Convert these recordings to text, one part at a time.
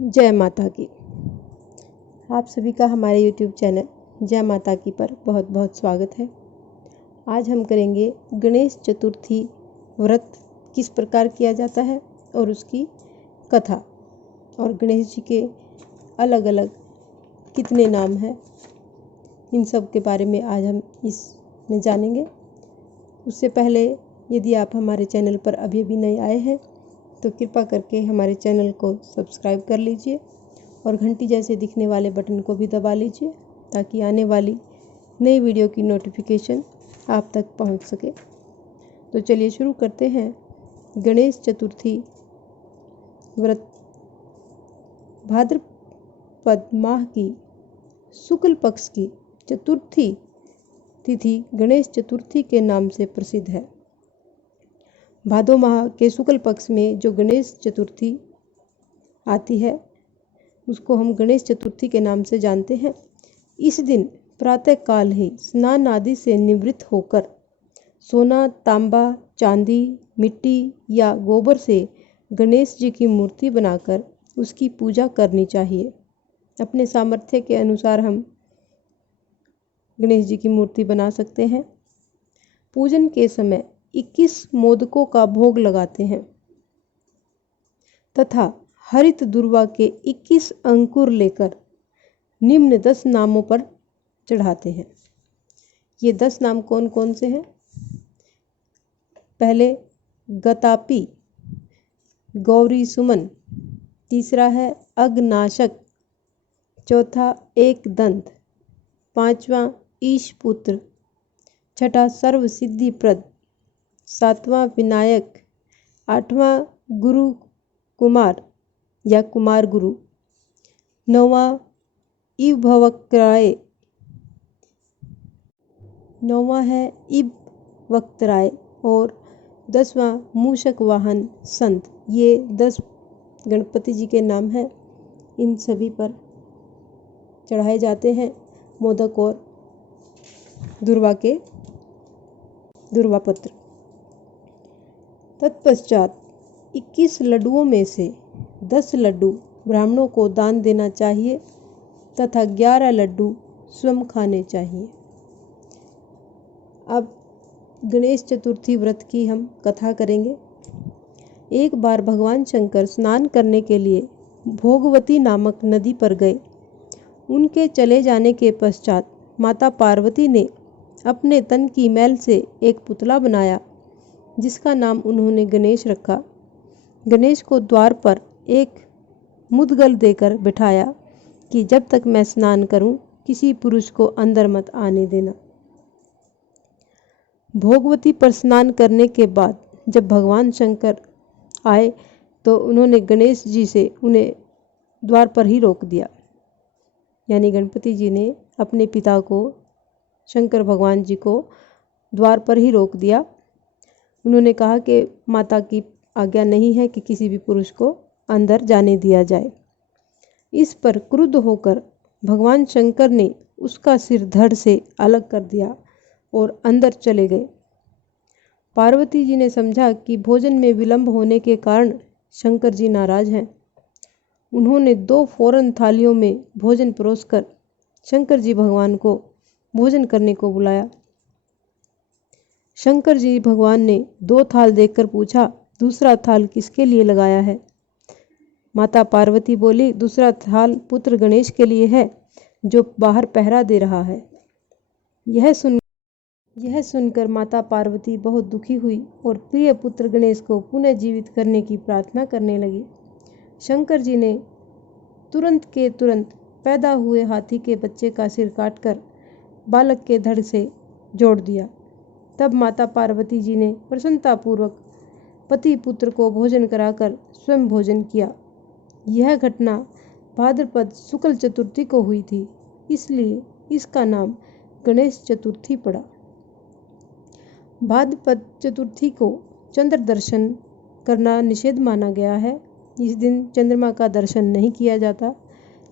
जय माता की। आप सभी का हमारे YouTube चैनल जय माता की पर बहुत बहुत स्वागत है। आज हम करेंगे गणेश चतुर्थी व्रत किस प्रकार किया जाता है और उसकी कथा, और गणेश जी के अलग अलग कितने नाम हैं, इन सब के बारे में आज हम इसमें जानेंगे। उससे पहले यदि आप हमारे चैनल पर अभी भी नए आए हैं तो कृपा करके हमारे चैनल को सब्सक्राइब कर लीजिए और घंटी जैसे दिखने वाले बटन को भी दबा लीजिए ताकि आने वाली नई वीडियो की नोटिफिकेशन आप तक पहुंच सके। तो चलिए शुरू करते हैं। गणेश चतुर्थी व्रत भाद्रपद माह की शुक्ल पक्ष की चतुर्थी तिथि गणेश चतुर्थी के नाम से प्रसिद्ध है। भादो माह के शुक्ल पक्ष में जो गणेश चतुर्थी आती है उसको हम गणेश चतुर्थी के नाम से जानते हैं। इस दिन प्रातः काल ही स्नान आदि से निवृत्त होकर सोना, तांबा, चांदी, मिट्टी या गोबर से गणेश जी की मूर्ति बनाकर उसकी पूजा करनी चाहिए। अपने सामर्थ्य के अनुसार हम गणेश जी की मूर्ति बना सकते हैं। पूजन के समय 21 मोदकों का भोग लगाते हैं तथा हरित दुर्वा के 21 अंकुर लेकर निम्न 10 नामों पर चढ़ाते हैं। ये 10 नाम कौन कौन से हैं? पहले गतापी, गौरी सुमन, तीसरा है अग्नाशक, चौथा एक दंत, पांचवा ईशपुत्र, छठा सर्व सिद्धि प्रद, सातवां विनायक, आठवां गुरु कुमार या कुमार गुरु, नौवां इववक्त्राय, नौवां है इववक्त्राय और 10वां मूषक वाहन संत। ये 10 गणपति जी के नाम हैं। इन सभी पर चढ़ाए जाते हैं मोदक और दुर्वा पत्र। तत्पश्चात 21 लड्डुओं में से 10 लड्डू ब्राह्मणों को दान देना चाहिए तथा 11 लड्डू स्वयं खाने चाहिए। अब गणेश चतुर्थी व्रत की हम कथा करेंगे। एक बार भगवान शंकर स्नान करने के लिए भोगवती नामक नदी पर गए। उनके चले जाने के पश्चात माता पार्वती ने अपने तन की मैल से एक पुतला बनाया जिसका नाम उन्होंने गणेश रखा। गणेश को द्वार पर एक मुद्गल देकर बिठाया कि जब तक मैं स्नान करूं किसी पुरुष को अंदर मत आने देना। भोगवती पर स्नान करने के बाद जब भगवान शंकर आए तो उन्होंने गणेश जी से उन्हें द्वार पर ही रोक दिया। यानी गणपति जी ने अपने पिता को, शंकर भगवान जी को द्वार पर ही रोक दिया। उन्होंने कहा कि माता की आज्ञा नहीं है कि किसी भी पुरुष को अंदर जाने दिया जाए। इस पर क्रुद्ध होकर भगवान शंकर ने उसका सिर धड़ से अलग कर दिया और अंदर चले गए। पार्वती जी ने समझा कि भोजन में विलंब होने के कारण शंकर जी नाराज हैं। उन्होंने 2 फौरन थालियों में भोजन परोसकर शंकर जी भगवान को भोजन करने को बुलाया। शंकर जी भगवान ने 2 थाल देखकर पूछा, दूसरा थाल किसके लिए लगाया है? माता पार्वती बोली, दूसरा थाल पुत्र गणेश के लिए है जो बाहर पहरा दे रहा है। यह सुनकर माता पार्वती बहुत दुखी हुई और प्रिय पुत्र गणेश को पुनः जीवित करने की प्रार्थना करने लगी। शंकर जी ने तुरंत के तुरंत पैदा हुए हाथी के बच्चे का सिर काटकर बालक के धड़ से जोड़ दिया। तब माता पार्वती जी ने प्रसन्नतापूर्वक पति पुत्र को भोजन कराकर स्वयं भोजन किया। यह घटना भाद्रपद शुक्ल चतुर्थी को हुई थी, इसलिए इसका नाम गणेश चतुर्थी पड़ा। भाद्रपद चतुर्थी को चंद्र दर्शन करना निषेध माना गया है। इस दिन चंद्रमा का दर्शन नहीं किया जाता,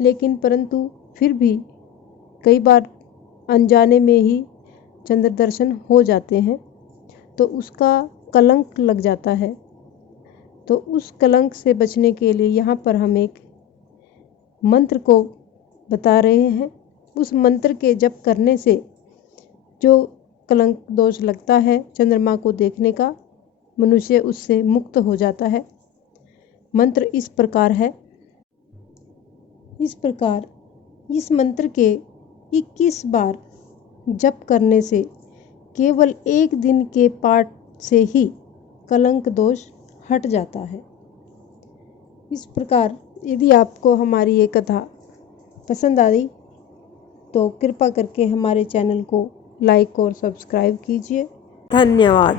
लेकिन परंतु फिर भी कई बार अनजाने में ही चंद्र दर्शन हो जाते हैं तो उसका कलंक लग जाता है। तो उस कलंक से बचने के लिए यहाँ पर हम एक मंत्र को बता रहे हैं। उस मंत्र के जप करने से जो कलंक दोष लगता है चंद्रमा को देखने का, मनुष्य उससे मुक्त हो जाता है। मंत्र इस प्रकार है। इस मंत्र के 21 बार जप करने से केवल 1 दिन के पाठ से ही कलंक दोष हट जाता है। इस प्रकार यदि आपको हमारी ये कथा पसंद आई तो कृपा करके हमारे चैनल को लाइक और सब्सक्राइब कीजिए। धन्यवाद।